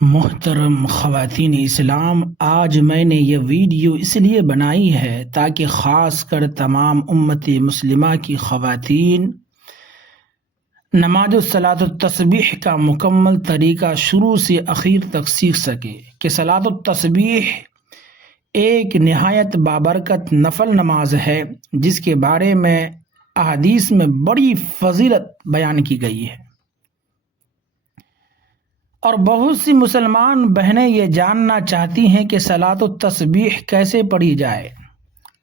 محترم خواتین اسلام، آج میں نے یہ ویڈیو اس لیے بنائی ہے تاکہ خاص کر تمام امت مسلمہ کی خواتین نماز صلاۃ التسبیح کا مکمل طریقہ شروع سے آخر تک سیکھ سکے کہ صلاۃ التسبیح ایک نہایت بابرکت نفل نماز ہے جس کے بارے میں احادیث میں بڑی فضیلت بیان کی گئی ہے، اور بہت سی مسلمان بہنیں یہ جاننا چاہتی ہیں کہ صلاۃ التسبیح کیسے پڑھی جائے،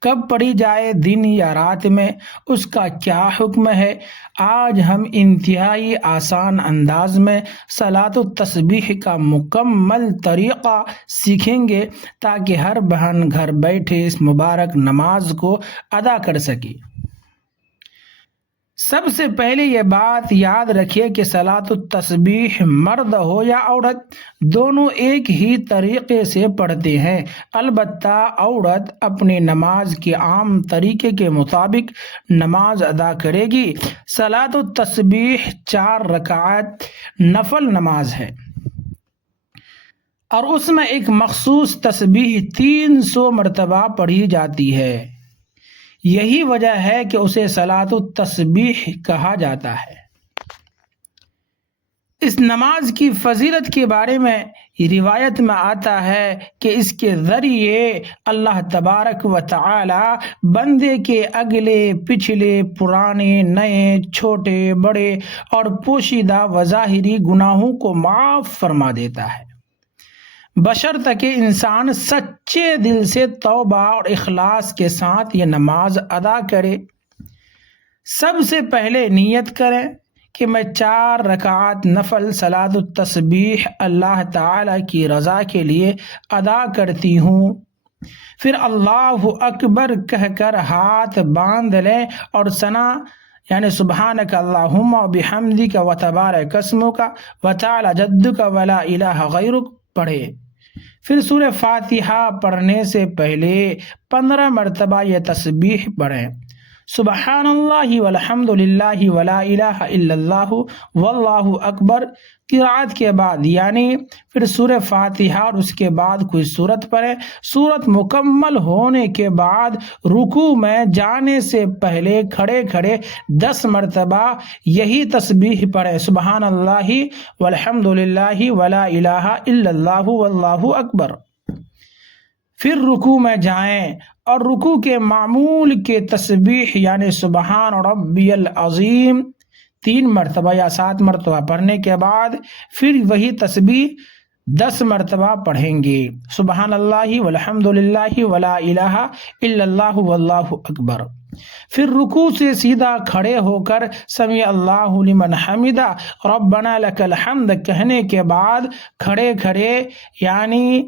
کب پڑھی جائے، دن یا رات میں، اس کا کیا حکم ہے۔ آج ہم انتہائی آسان انداز میں صلاۃ التسبیح کا مکمل طریقہ سیکھیں گے تاکہ ہر بہن گھر بیٹھے اس مبارک نماز کو ادا کر سکے۔ سب سے پہلے یہ بات یاد رکھیے کہ صلاۃ التسبیح مرد ہو یا عورت دونوں ایک ہی طریقے سے پڑھتے ہیں، البتہ عورت اپنی نماز کے عام طریقے کے مطابق نماز ادا کرے گی۔ صلاۃ التسبیح 4 رکعت نفل نماز ہے، اور اس میں ایک مخصوص تسبیح 300 مرتبہ پڑھی جاتی ہے۔ یہی وجہ ہے کہ اسے صلاۃ التسبیح کہا جاتا ہے۔ اس نماز کی فضیلت کے بارے میں روایت میں آتا ہے کہ اس کے ذریعے اللہ تبارک و تعالی بندے کے اگلے پچھلے پرانے نئے چھوٹے بڑے اور پوشیدہ و ظاہری گناہوں کو معاف فرما دیتا ہے، بشرطیکہ انسان سچے دل سے توبہ اور اخلاص کے ساتھ یہ نماز ادا کرے۔ سب سے پہلے نیت کریں کہ میں 4 رکعات نفل صلاۃ التسبیح اللہ تعالی کی رضا کے لیے ادا کرتی ہوں۔ پھر اللہ اکبر کہہ کر ہاتھ باندھ لیں اور ثنا یعنی سبحانک اللہم و بحمدک و تبارک اسمک و تعالی جدک و لا الہ غیرک پڑھے۔ پھر سورہ فاتحہ پڑھنے سے پہلے 15 مرتبہ یہ تسبیح پڑھیں، سبحان اللہ والحمد للہ ولا الہ الا اللہ واللہ اکبر۔ قرأت کے بعد یعنی پھر سورہ فاتحہ اور اس کے بعد کوئی سورت پڑھیں۔ سورت مکمل ہونے کے بعد رکوع میں جانے سے پہلے کھڑے کھڑے 10 مرتبہ یہی تسبیح پڑھیں، سبحان اللہ والحمد للہ ولا الہ الا اللہ واللہ اکبر۔ پھر رکوع میں جائیں اور رکوع کے معمول کے تسبیح یعنی سبحان ربی العظیم 3 مرتبہ یا 7 مرتبہ پڑھنے کے بعد پھر وہی تسبیح 10 مرتبہ پڑھیں گے، سبحان اللہ والحمد للہ ولا الہ الا اللہ واللہ اکبر۔ پھر رکوع سے سیدھا کھڑے ہو کر سمیع اللہ لمن حمدہ ربنا لک الحمد کہنے کے بعد کھڑے کھڑے یعنی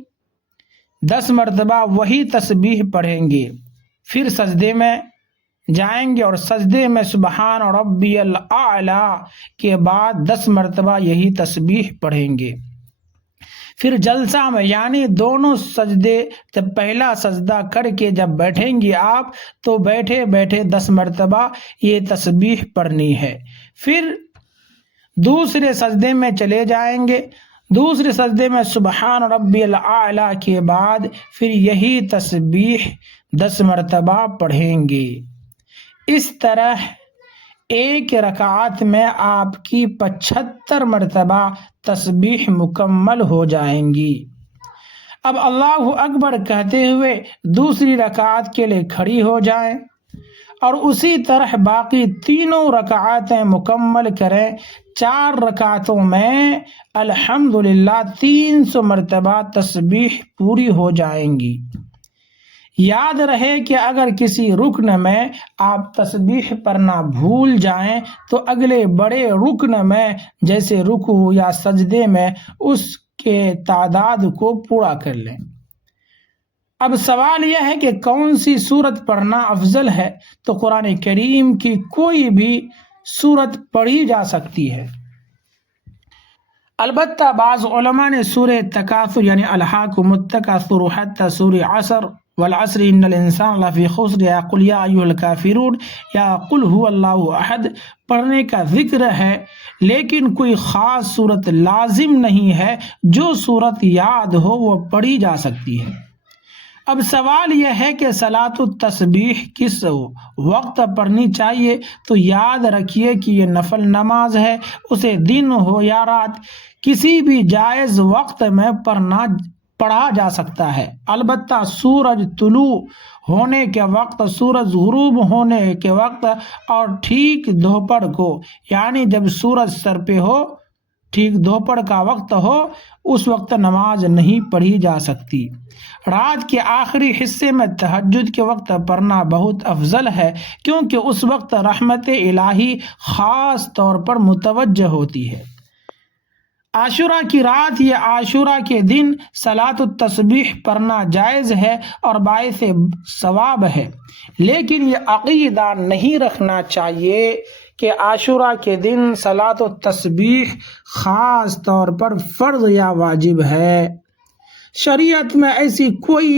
10 مرتبہ وہی تسبیح پڑھیں گے۔ پھر سجدے میں جائیں گے اور سجدے میں سبحان ربی الاعلی کے بعد 10 مرتبہ یہی تسبیح پڑھیں گے۔ پھر جلسہ میں یعنی دونوں سجدے، جب پہلا سجدہ کر کے جب بیٹھیں گے آپ تو بیٹھے بیٹھے 10 مرتبہ یہ تسبیح پڑھنی ہے۔ پھر دوسرے سجدے میں چلے جائیں گے، دوسرے سجدے میں سبحان ربی الاعلی کے بعد پھر یہی تسبیح 10 مرتبہ پڑھیں گے۔ اس طرح ایک رکعت میں آپ کی 75 مرتبہ تسبیح مکمل ہو جائیں گی۔ اب اللہ اکبر کہتے ہوئے دوسری رکعت کے لیے کھڑی ہو جائیں اور اسی طرح باقی تینوں رکعتیں مکمل کریں۔ 4 رکعتوں میں الحمدللہ 300 مرتبہ تسبیح پوری ہو جائیں گی۔ یاد رہے کہ اگر کسی رکن میں آپ تسبیح پڑھنا بھول جائیں تو اگلے بڑے رکن میں جیسے رکوع یا سجدے میں اس کے تعداد کو پورا کر لیں۔ اب سوال یہ ہے کہ کون سی سورت پڑھنا افضل ہے؟ تو قرآن کریم کی کوئی بھی سورت پڑھی جا سکتی ہے۔ البتہ بعض علماء نے سورہ تکاثر یعنی الہاکم التکاثر حتی سورہ عصر والعصر ان الانسان لفی خسر یا قل یا ایھا الکافرون یا قل هو اللہ احد پڑھنے کا ذکر ہے، لیکن کوئی خاص صورت لازم نہیں ہے، جو صورت یاد ہو وہ پڑھی جا سکتی ہے۔ اب سوال یہ ہے کہ صلاۃ التسبیح کس وقت پڑھنی چاہیے؟ تو یاد رکھیے کہ یہ نفل نماز ہے، اسے دن ہو یا رات کسی بھی جائز وقت میں پڑھا جا سکتا ہے، البتہ سورج طلوع ہونے کے وقت، سورج غروب ہونے کے وقت اور ٹھیک دوپہر کو، یعنی جب سورج سر پہ ہو، ٹھیک دوپہر کا وقت ہو، اس وقت نماز نہیں پڑھی جا سکتی۔ رات کے آخری حصے میں تہجد کے وقت پڑھنا بہت افضل ہے، کیونکہ اس وقت رحمت الہی خاص طور پر متوجہ ہوتی ہے۔ عاشورہ کی رات یا عاشورہ کے دن صلاۃ التسبیح پڑھنا جائز ہے اور باعث ثواب ہے، لیکن یہ عقیدہ نہیں رکھنا چاہیے کہ عاشورہ کے دن صلاۃ التسبیح خاص طور پر فرض یا واجب ہے۔ شریعت میں ایسی کوئی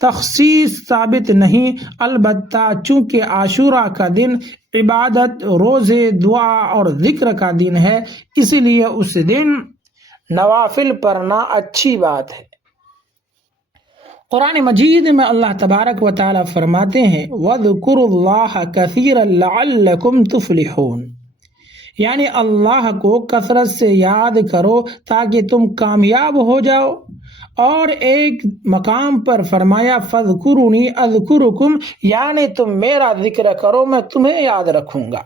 تخصیص ثابت نہیں، البتہ چونکہ عاشورہ کا دن عبادت، روزے، دعا اور ذکر کا دن ہے، اس لیے اس دن نوافل پڑھنا اچھی بات ہے۔ قرآن مجید میں اللہ تبارک و تعالی فرماتے ہیں وَاذْكُرُوا اللَّهَ كَثِيرًا لَعَلَّكُمْ تُفْلِحُونَ، یعنی اللہ کو کثرت سے یاد کرو تاکہ تم کامیاب ہو جاؤ۔ اور ایک مقام پر فرمایا فَاذْكُرُونِي أَذْكُرُكُمْ، یعنی تم میرا ذکر کرو میں تمہیں یاد رکھوں گا۔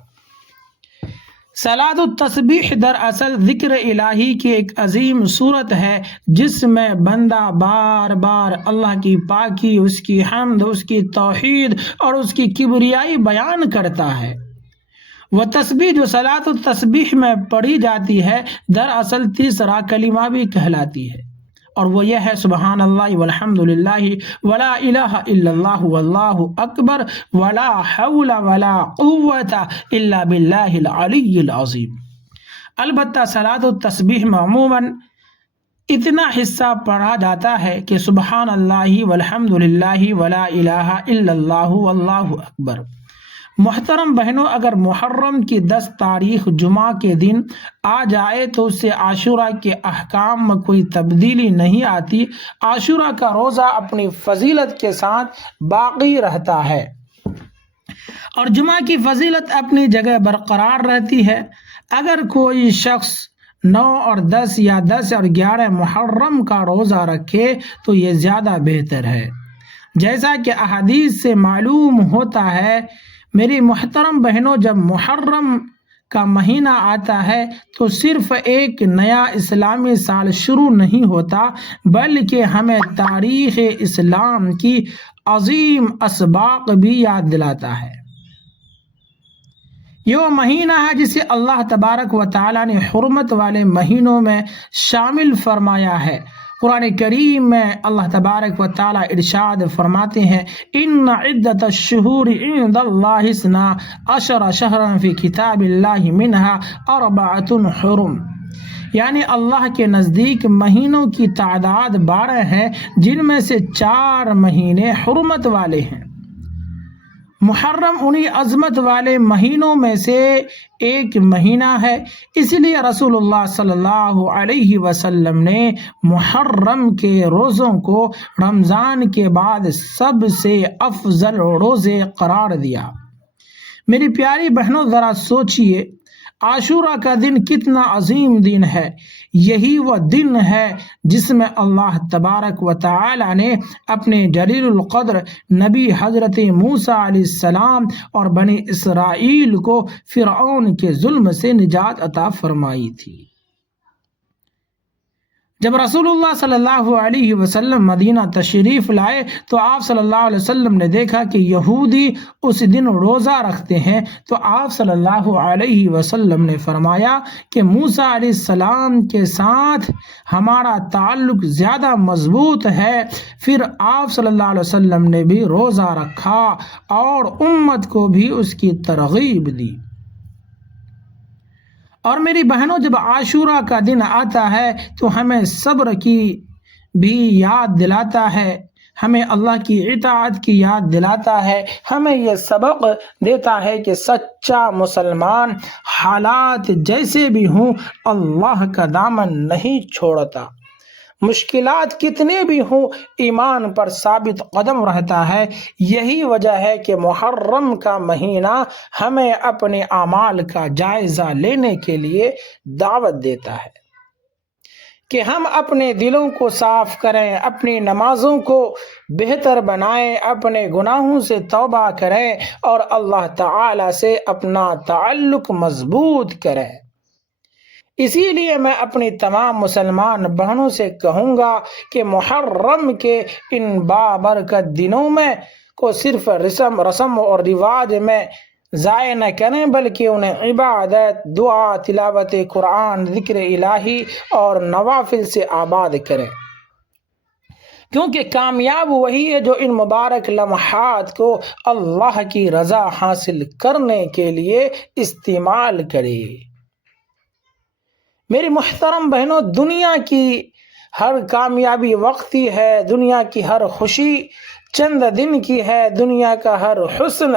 صلاۃ التسبیح دراصل ذکر الہی کی ایک عظیم صورت ہے، جس میں بندہ بار بار اللہ کی پاکی، اس کی حمد، اس کی توحید اور اس کی کبریائی بیان کرتا ہے۔ وہ تسبیح جو صلاۃ التسبیح میں پڑھی جاتی ہے دراصل تیسرا کلمہ بھی کہلاتی ہے، اور وہ یہ ہے سبحان اللہ والحمد للہ ولا الہ الا اللہ واللہ اکبر ولا حول ولا قوت الا باللہ العلی العظیم۔ البتہ صلاۃ التسبیح میں عموماً اتنا حصہ پڑھا جاتا ہے کہ سبحان اللہ والحمد للہ ولا الہ الا اللہ واللہ اکبر۔ محترم بہنوں، اگر محرم کی 10 تاریخ جمعہ کے دن آ جائے تو اس سے عاشورہ کے احکام میں کوئی تبدیلی نہیں آتی۔ عاشورہ کا روزہ اپنی فضیلت کے ساتھ باقی رہتا ہے اور جمعہ کی فضیلت اپنی جگہ برقرار رہتی ہے۔ اگر کوئی شخص 9 اور 10 یا 10 اور 11 محرم کا روزہ رکھے تو یہ زیادہ بہتر ہے، جیسا کہ احادیث سے معلوم ہوتا ہے۔ میری محترم بہنوں، جب محرم کا مہینہ آتا ہے تو صرف ایک نیا اسلامی سال شروع نہیں ہوتا، بلکہ ہمیں تاریخ اسلام کی عظیم اسباق بھی یاد دلاتا ہے۔ یہ وہ مہینہ ہے جسے اللہ تبارک و تعالی نے حرمت والے مہینوں میں شامل فرمایا ہے۔ قرآن کریم میں اللہ تبارک و تعالی ارشاد فرماتے ہیں ان عدت الشہور عند اللہ 12 شہرا فی کتاب اللہ منها 4 حرم، یعنی اللہ کے نزدیک مہینوں کی تعداد 12 ہے، جن میں سے 4 مہینے حرمت والے ہیں۔ محرم انہی عظمت والے مہینوں میں سے ایک مہینہ ہے، اس لیے رسول اللہ صلی اللہ علیہ وسلم نے محرم کے روزوں کو رمضان کے بعد سب سے افضل روزے قرار دیا۔ میری پیاری بہنوں، ذرا سوچئے عاشورہ کا دن کتنا عظیم دن ہے۔ یہی وہ دن ہے جس میں اللہ تبارک و تعالی نے اپنے جلیل القدر نبی حضرت موسیٰ علیہ السلام اور بنی اسرائیل کو فرعون کے ظلم سے نجات عطا فرمائی تھی۔ جب رسول اللہ صلی اللہ علیہ وسلم مدینہ تشریف لائے تو آپ صلی اللہ علیہ وسلم نے دیکھا کہ یہودی اس دن روزہ رکھتے ہیں، تو آپ صلی اللہ علیہ وسلم نے فرمایا کہ موسیٰ علیہ السلام کے ساتھ ہمارا تعلق زیادہ مضبوط ہے۔ پھر آپ صلی اللہ علیہ وسلم نے بھی روزہ رکھا اور امت کو بھی اس کی ترغیب دی۔ اور میری بہنوں، جب عاشورہ کا دن آتا ہے تو ہمیں صبر کی بھی یاد دلاتا ہے، ہمیں اللہ کی اطاعت کی یاد دلاتا ہے، ہمیں یہ سبق دیتا ہے کہ سچا مسلمان حالات جیسے بھی ہوں اللہ کا دامن نہیں چھوڑتا، مشکلات کتنے بھی ہوں ایمان پر ثابت قدم رہتا ہے۔ یہی وجہ ہے کہ محرم کا مہینہ ہمیں اپنے اعمال کا جائزہ لینے کے لیے دعوت دیتا ہے کہ ہم اپنے دلوں کو صاف کریں، اپنی نمازوں کو بہتر بنائیں، اپنے گناہوں سے توبہ کریں اور اللہ تعالی سے اپنا تعلق مضبوط کریں۔ اسی لیے میں اپنی تمام مسلمان بہنوں سے کہوں گا کہ محرم کے ان بابرکت دنوں میں کو صرف رسم اور رواج میں ضائع نہ کریں، بلکہ انہیں عبادت، دعا، تلاوت قرآن، ذکر الہی اور نوافل سے آباد کریں، کیونکہ کامیاب وہی ہے جو ان مبارک لمحات کو اللہ کی رضا حاصل کرنے کے لیے استعمال کرے۔ میری محترم بہنوں، دنیا کی ہر کامیابی وقتی ہے، دنیا کی ہر خوشی چند دن کی ہے، دنیا کا ہر حسن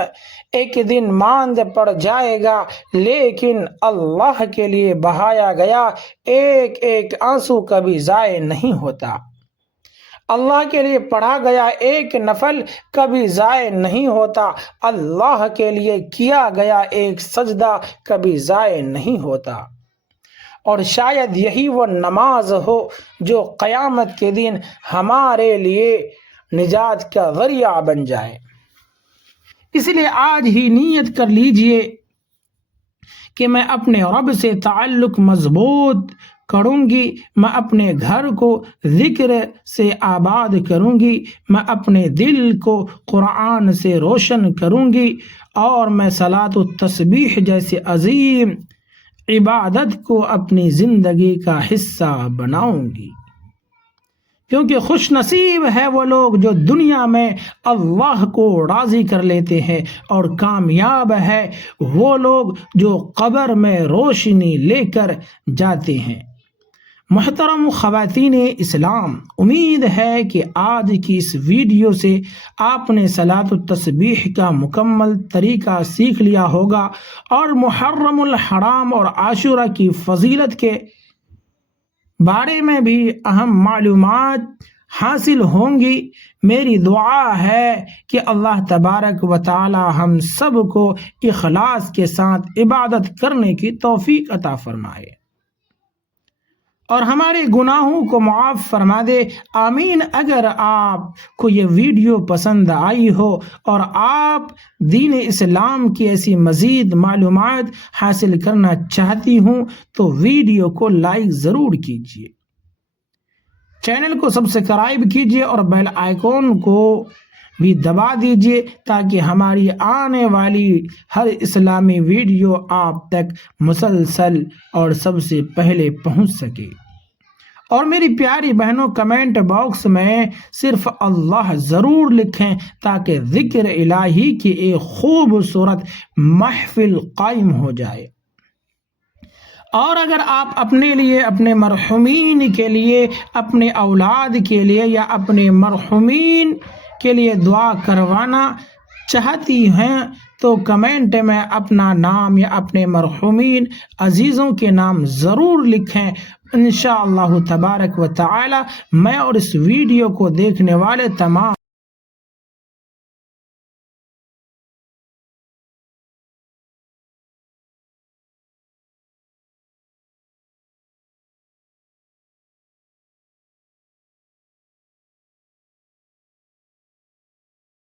ایک دن ماند پڑ جائے گا، لیکن اللہ کے لیے بہایا گیا ایک ایک آنسو کبھی ضائع نہیں ہوتا، اللہ کے لیے پڑھا گیا ایک نفل کبھی ضائع نہیں ہوتا، اللہ کے لیے کیا گیا ایک سجدہ کبھی ضائع نہیں ہوتا، اور شاید یہی وہ نماز ہو جو قیامت کے دن ہمارے لیے نجات کا ذریعہ بن جائے۔ اس لیے آج ہی نیت کر لیجئے کہ میں اپنے رب سے تعلق مضبوط کروں گی، میں اپنے گھر کو ذکر سے آباد کروں گی، میں اپنے دل کو قرآن سے روشن کروں گی، اور میں صلاۃ و تسبیح جیسے عظیم عبادت کو اپنی زندگی کا حصہ بناؤں گی، کیونکہ خوش نصیب ہے وہ لوگ جو دنیا میں اللہ کو راضی کر لیتے ہیں، اور کامیاب ہے وہ لوگ جو قبر میں روشنی لے کر جاتے ہیں۔ محترم خواتین اسلام، امید ہے کہ آج کی اس ویڈیو سے آپ نے صلاۃ التسبیح کا مکمل طریقہ سیکھ لیا ہوگا، اور محرم الحرام اور عاشورہ کی فضیلت کے بارے میں بھی اہم معلومات حاصل ہوں گی۔ میری دعا ہے کہ اللہ تبارک و تعالی ہم سب کو اخلاص کے ساتھ عبادت کرنے کی توفیق عطا فرمائے اور ہمارے گناہوں کو معاف فرما دے، آمین۔ اگر آپ کو یہ ویڈیو پسند آئی ہو اور آپ دین اسلام کی ایسی مزید معلومات حاصل کرنا چاہتی ہوں تو ویڈیو کو لائک ضرور کیجیے، چینل کو سبسکرائب کیجیے اور بیل آئیکن کو بھی دبا دیجیے تاکہ ہماری آنے والی ہر اسلامی ویڈیو آپ تک مسلسل اور سب سے پہلے پہنچ سکے۔ اور میری پیاری بہنوں، کمنٹ باکس میں صرف اللہ ضرور لکھیں تاکہ ذکر الہی کی ایک خوبصورت محفل قائم ہو جائے۔ اور اگر آپ اپنے لیے، اپنے مرحومین کے لیے، اپنے اولاد کے لیے یا اپنے مرحومین کے لیے دعا کروانا چاہتی ہیں تو کمنٹ میں اپنا نام یا اپنے مرحومین عزیزوں کے نام ضرور لکھیں۔ انشاءاللہ تبارک و تعالی میں اور اس ویڈیو کو دیکھنے والے تمام